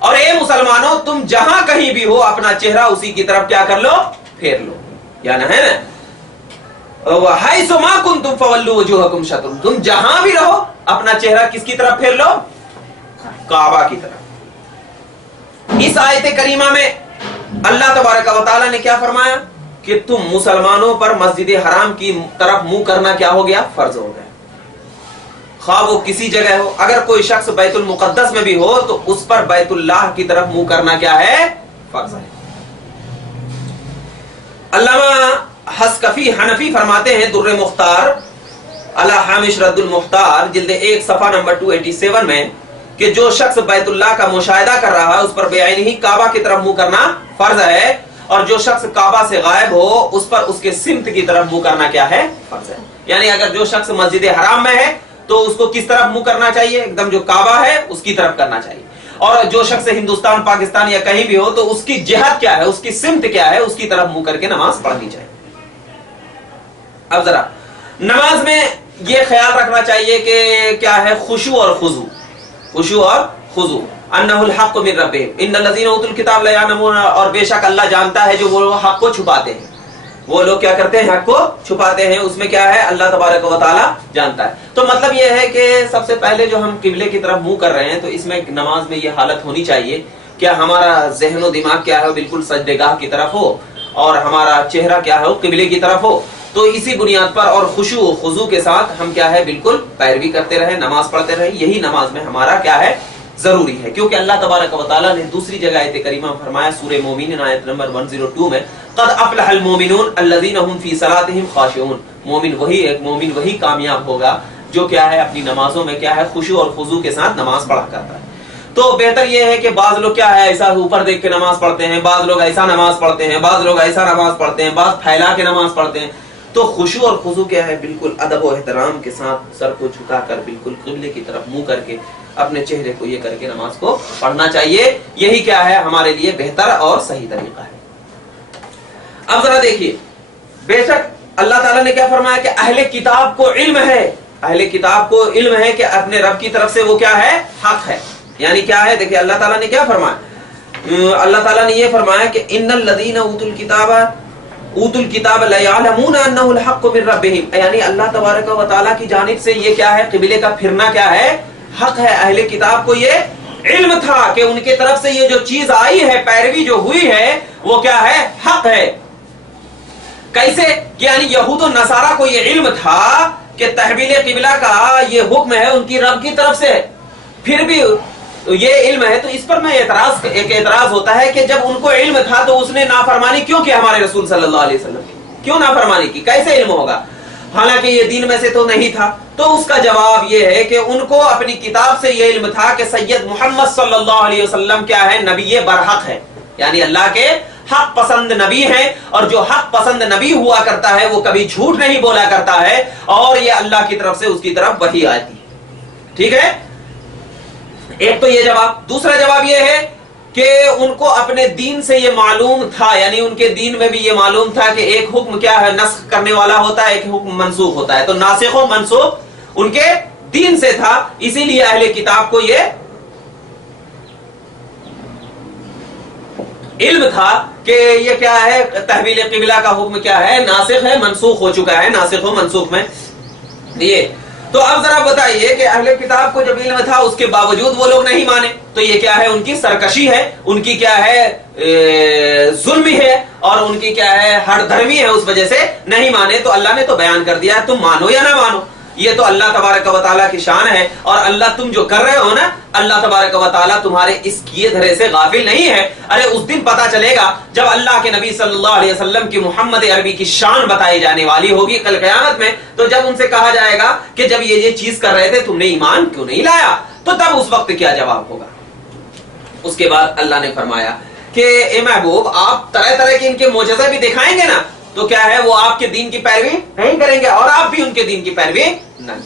اور اے مسلمانوں تم جہاں کہیں بھی ہو اپنا چہرہ اسی کی طرف کیا کر لو؟ پھیر لو. یا نہ ہے نا حیث ما کنتم فولوا وجوہکم شطرہ، تم جہاں بھی رہو اپنا چہرہ کس کی طرف پھیر لو؟ کعبہ کی طرف. اس آیت کریمہ میں اللہ تبارک و تعالی نے کیا فرمایا کہ تم مسلمانوں پر مسجد حرام کی طرف منہ کرنا کیا ہو گیا؟ فرض ہو گیا. خواہ وہ کسی جگہ ہو، اگر کوئی شخص بیت المقدس میں بھی ہو تو اس پر بیت اللہ کی طرف منہ کرنا کیا ہے؟ فرض ہے. علامہ حسکفی حنفی فرماتے ہیں در مختار علی حامش رد المختار جلد 1 صفحہ نمبر 287 میں کہ جو شخص بیت اللہ کا مشاہدہ کر رہا ہے اس پر بعینہ ہی کعبہ کی طرف منہ کرنا فرض ہے، اور جو شخص کعبہ سے غائب ہو اس پر اس کے سمت کی طرف منہ کرنا کیا ہے؟ فرض ہے. یعنی اگر جو شخص مسجد حرام میں ہے تو اس کو کس طرف منہ کرنا چاہیے؟ ایک دم جو کعبہ ہے اس کی طرف کرنا چاہیے. اور جو شخص ہندوستان، پاکستان یا کہیں بھی ہو تو اس کی جہت کیا ہے، اس کی سمت کیا ہے، اس کی طرف منہ کر کے نماز پڑھنی چاہیے. اب ذرا نماز میں یہ خیال رکھنا چاہیے کہ کیا ہے؟ خشوع اور خضوع. خشوع اور خضوع انہ الحق من ربہم ان الذین اوتوا الکتاب لا یعلمون، اور بے شک اللہ جانتا ہے جو وہ حق کو چھپاتے ہیں. وہ لوگ کیا کرتے ہیں؟ حق کو چھپاتے ہیں. اس میں کیا ہے؟ اللہ تبارک و تعالی جانتا ہے. تو مطلب یہ ہے کہ سب سے پہلے جو ہم قبلے کی طرف منہ کر رہے ہیں تو اس میں نماز میں یہ حالت ہونی چاہیے کہ ہمارا ذہن و دماغ کیا ہے؟ بالکل سجدگاہ کی طرف ہو اور ہمارا چہرہ کیا ہے؟ قبلے کی طرف ہو. تو اسی بنیاد پر اور خشوع و خضوع کے ساتھ ہم کیا ہے؟ بالکل پیروی کرتے رہے، نماز پڑھتے رہے. یہی نماز میں ہمارا کیا ہے؟ ضروری ہے. کیونکہ اللہ تبارک و تعالی نے دوسری جگہ آیت کریمہ میں فرمایا سورہ مومنین آیت نمبر 102 میں قد افلح المؤمنون الذین هم فی صلاتهم خاشعون. مومن وہی کامیاب ہوگا جو کیا ہے؟ اپنی نمازوں میں کیا ہے؟ خشوع اور خضوع کے ساتھ نماز پڑھا کرتا ہے. تو بہتر یہ ہے کہ بعض لوگ کیا ہے؟ ایسا اوپر دیکھ کے نماز پڑھتے ہیں، بعض لوگ ایسا نماز پڑھتے ہیں، بعض لوگ ایسا نماز پڑھتے ہیں، بعض پھیلا کے نماز پڑھتے ہیں. تو خشوع اور خضوع کیا ہے؟ بالکل ادب و احترام کے ساتھ سر کو جھکا کر بالکل قبلے کی طرف منہ کر کے اپنے چہرے کو یہ کر کے نماز کو پڑھنا چاہیے. یہی کیا ہے؟ ہمارے لیے بہتر اور صحیح طریقہ ہے. اب ذرا دیکھیے، بے شک اللہ تعالیٰ نے کیا فرمایا کہ اہل کتاب کو علم ہے، اہل کتاب کو علم ہے کہ اپنے رب کی طرف سے وہ کیا ہے؟ حق ہے. یعنی کیا ہے؟ دیکھیے اللہ تعالیٰ نے کیا فرمایا. اللہ تعالیٰ نے یہ فرمایا کہ ان الذین اوتوا الکتاب لا یعلمون انہ الحق من ربہم. یعنی اللہ تبارک و تعالیٰ کی جانب سے یہ کیا ہے؟ قبلے کا پھرنا کیا ہے؟ حق ہے. اہل کتاب کو یہ علم تھا کہ ان کی طرف سے یہ جو چیز آئی ہے، پیروی جو ہوئی ہے وہ کیا ہے؟ حق ہے. کیسے؟ یعنی یہود و نصارہ کو یہ علم تھا کہ تحویل قبلہ کا یہ حکم ہے ان کی رب کی طرف سے، پھر بھی یہ علم ہے. تو اس پر میں ایک اعتراض ہوتا ہے کہ جب ان کو علم تھا تو اس نے نافرمانی کیوں کی ہمارے رسول صلی اللہ علیہ وسلم کی؟ کیوں نافرمانی کی؟ کیسے علم ہوگا حالانکہ یہ دین میں سے تو نہیں تھا؟ تو اس کا جواب یہ ہے کہ ان کو اپنی کتاب سے یہ علم تھا کہ سید محمد صلی اللہ علیہ وسلم کیا ہے؟ نبی برحق ہے، یعنی اللہ کے حق پسند نبی ہیں، اور جو حق پسند نبی ہوا کرتا ہے وہ کبھی جھوٹ نہیں بولا کرتا ہے، اور یہ اللہ کی طرف سے اس کی طرف وحی آتی ہے. ٹھیک ہے؟ ایک تو یہ جواب. دوسرا جواب یہ ہے کہ ان کو اپنے دین سے یہ معلوم تھا، یعنی ان کے دین میں بھی یہ معلوم تھا کہ ایک حکم کیا ہے؟ نسخ کرنے والا ہوتا ہے، ایک حکم منسوخ ہوتا ہے. تو ناسخ و منسوخ ان کے دین سے تھا، اسی لیے اہل کتاب کو یہ علم تھا کہ یہ کیا ہے؟ تحویل قبلہ کا حکم کیا ہے؟ ناسخ ہے، منسوخ ہو چکا ہے. ناسخ و منسوخ میں یہ. تو اب ذرا بتائیے کہ اہل کتاب کو جب علم تھا اس کے باوجود وہ لوگ نہیں مانے تو یہ کیا ہے؟ ان کی سرکشی ہے، ان کی کیا ہے؟ ظلم ہے، اور ان کی کیا ہے؟ ہر دھرمی ہے، اس وجہ سے نہیں مانے. تو اللہ نے تو بیان کر دیا ہے، تم مانو یا نہ مانو، یہ تو اللہ تبارک و تعالیٰ کی شان ہے. اور اللہ تم جو کر رہے ہو نا، اللہ تبارک و تعالیٰ تمہارے اس کیے دھرے سے غافل نہیں ہے. ارے اس دن پتا چلے گا جب اللہ کے نبی صلی اللہ علیہ وسلم کی محمد عربی کی شان بتائی جانے والی ہوگی کل قیامت میں. تو جب ان سے کہا جائے گا کہ جب یہ چیز کر رہے تھے تم نے ایمان کیوں نہیں لایا، تو تب اس وقت کیا جواب ہوگا؟ اس کے بعد اللہ نے فرمایا کہ اے محبوب آپ طرح طرح کے ان کے معجزے بھی دکھائیں گے نا، تو کیا ہے؟ وہ آپ کے دین کی پیروی نہیں کریں گے، اور آپ بھی ان کے دین کی پیروی نہیں،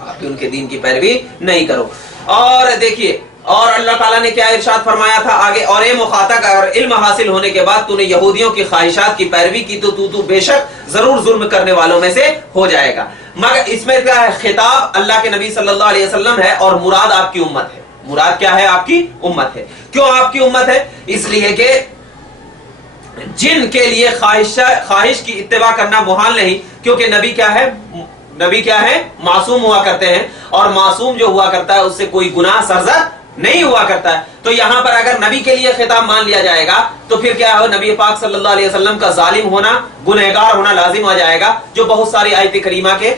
آپ بھی ان کے دین کی پیروی نہیں کرو. اور دیکھیے، اور اللہ تعالیٰ نے کیا ارشاد فرمایا تھا آگے، اور اے مخاطب اگر علم حاصل ہونے کے بعد تو نے یہودیوں کی خواہشات کی پیروی کی تو بے شک ضرور ظلم کرنے والوں میں سے ہو جائے گا. مگر اس میں کیا ہے؟ خطاب اللہ کے نبی صلی اللہ علیہ وسلم ہے اور مراد آپ کی امت ہے. مراد کیا ہے؟ آپ کی امت ہے. کیوں آپ کی امت ہے؟ اس لیے کہ جن کے لیے خواہش کی اتباع کرنا محال نہیں، کیونکہ نبی کیا ہے؟ نبی کیا ہے؟ معصوم ہوا کرتے ہیں، اور معصوم جو ہوا کرتا ہے اس سے کوئی گناہ سرزد نہیں ہوا کرتا ہے. تو یہاں پر اگر نبی کے لیے خطاب مان لیا جائے گا تو پھر کیا ہو؟ نبی پاک صلی اللہ علیہ وسلم کا ظالم ہونا، گنہگار ہونا لازم ہو جائے گا، جو بہت ساری آیت کریمہ کے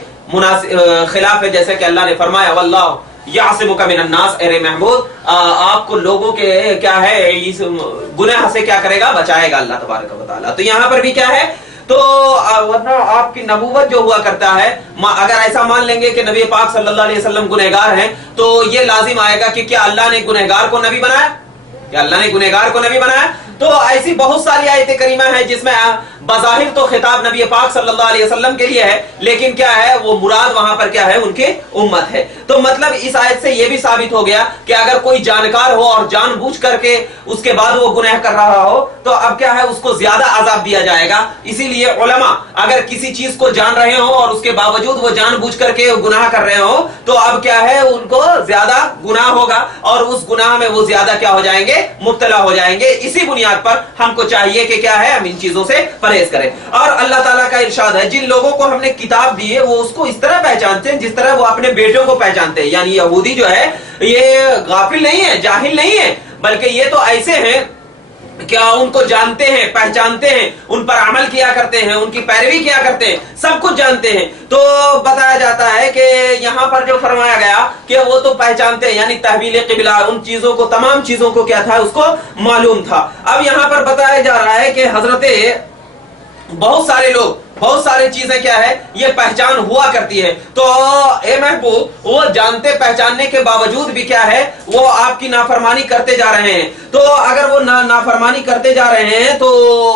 خلاف ہے. جیسے کہ اللہ نے فرمایا واللہ یعصمک من الناس، اے محمود آپ کو لوگوں کے کیا ہے اس گناہ سے کیا کرے گا؟ بچائے گا اللہ تبارک و تعالیٰ. تو یہاں پر بھی کیا ہے؟ تو ورنہ آپ کی نبوت جو ہوا کرتا ہے، اگر ایسا مان لیں گے کہ نبی پاک صلی اللہ علیہ وسلم گنہگار ہیں تو یہ لازم آئے گا کہ کیا اللہ نے گنہگار کو نبی بنایا؟ کیا اللہ نے گنہگار کو نبی بنایا؟ تو ایسی بہت ساری آیت کریمہ ہیں جس میں بظاہر تو خطاب نبی پاک صلی اللہ علیہ وسلم کے لیے ہے، لیکن کیا ہے وہ مراد وہاں پر کیا ہے؟ ان کی امت ہے. تو مطلب اس آیت سے یہ بھی ثابت ہو گیا کہ اگر کوئی جانکار ہو اور جان بوجھ کر کے اس کے بعد وہ گناہ کر رہا ہو تو اب کیا ہے؟ اس کو زیادہ عذاب دیا جائے گا. اسی لیے علماء اگر کسی چیز کو جان رہے ہوں اور اس کے باوجود وہ جان بوجھ کر کے گناہ کر رہے ہوں تو اب کیا ہے؟ ان کو زیادہ گناہ ہوگا اور اس گناہ میں وہ زیادہ کیا ہو جائیں گے؟ مبتلا ہو جائیں گے. اسی بنیاد پر ہم کو چاہیے کہ کیا ہے؟ ہم ان چیزوں سے پرہیز کریں. اور اللہ تعالیٰ کا ارشاد ہے جن لوگوں کو ہم نے کتاب دی ہے وہ اس کو اس طرح پہچانتے ہیں جس طرح وہ اپنے بیٹوں کو پہچانتے ہیں. یعنی یہودی جو ہے یہ غافل نہیں ہے، جاہل نہیں ہے، بلکہ یہ تو ایسے ہیں کیا ان کو جانتے ہیں، پہچانتے ہیں، ان پر عمل کیا کرتے ہیں، ان کی پیروی کیا کرتے ہیں، سب کچھ جانتے ہیں. تو بتایا جاتا ہے کہ یہاں پر جو فرمایا گیا کہ وہ تو پہچانتے ہیں، یعنی تحویل قبلہ، ان چیزوں کو، تمام چیزوں کو کیا تھا؟ اس کو معلوم تھا. اب یہاں پر بتایا جا رہا ہے کہ حضرت بہت سارے لوگ، بہت ساری چیزیں کیا ہے؟ یہ پہچان ہوا کرتی ہے. تو اے محبوب وہ جانتے پہچاننے کے باوجود بھی کیا ہے؟ وہ آپ کی نافرمانی کرتے جا رہے ہیں. تو اگر وہ نافرمانی کرتے جا رہے ہیں تو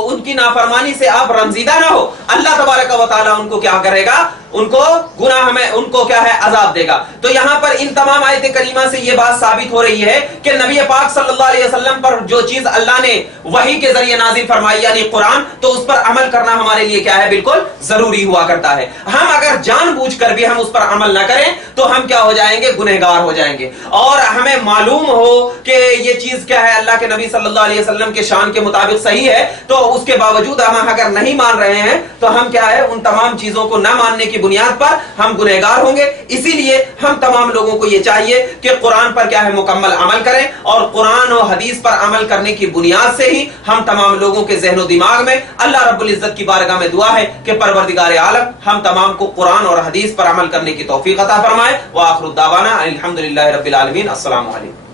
ان کی نافرمانی سے آپ رنجیدہ نہ ہو. اللہ تبارک و تعالیٰ ان کو کیا کرے گا؟ ان کو گناہ میں ان کو کیا ہے؟ عذاب دے گا. تو یہاں پر ان تمام آیت کریمہ سے یہ بات ثابت ہو رہی ہے کہ نبی پاک صلی اللہ علیہ وسلم پر جو چیز اللہ نے وحی کے ذریعے نازل فرمائی یعنی قرآن، تو اس پر عمل کرنا ہمارے لیے کیا ہے؟ بالکل ضروری ہوا کرتا ہے. ہم اگر جان بوجھ کر بھی ہم اس پر عمل نہ کریں تو ہم کیا ہو جائیں گے؟ گنہگار ہو جائیں گے. اور ہمیں معلوم ہو کہ یہ چیز کیا ہے؟ اللہ کے نبی صلی اللہ علیہ وسلم کے شان کے مطابق صحیح ہے، تو اس کے باوجود ہم اگر نہیں مان رہے ہیں تو ہم کیا ہے؟ ان تمام چیزوں کو نہ ماننے کی بنیاد پر ہم گنہگار ہوں گے. اسی لیے ہم تمام لوگوں کو یہ چاہیے کہ قرآن پر کیا ہے؟ مکمل عمل کریں، اور قرآن و حدیث پر عمل کرنے کی بنیاد سے ہی ہم تمام لوگوں کے ذہن و دماغ میں اللہ رب العزت کی بارگاہ میں دعا ہے کہ پروردگار عالم ہم تمام کو قرآن اور حدیث پر عمل کرنے کی توفیق عطا فرمائے. وآخر الدعوانا الحمدللہ رب العالمین. السلام علیکم.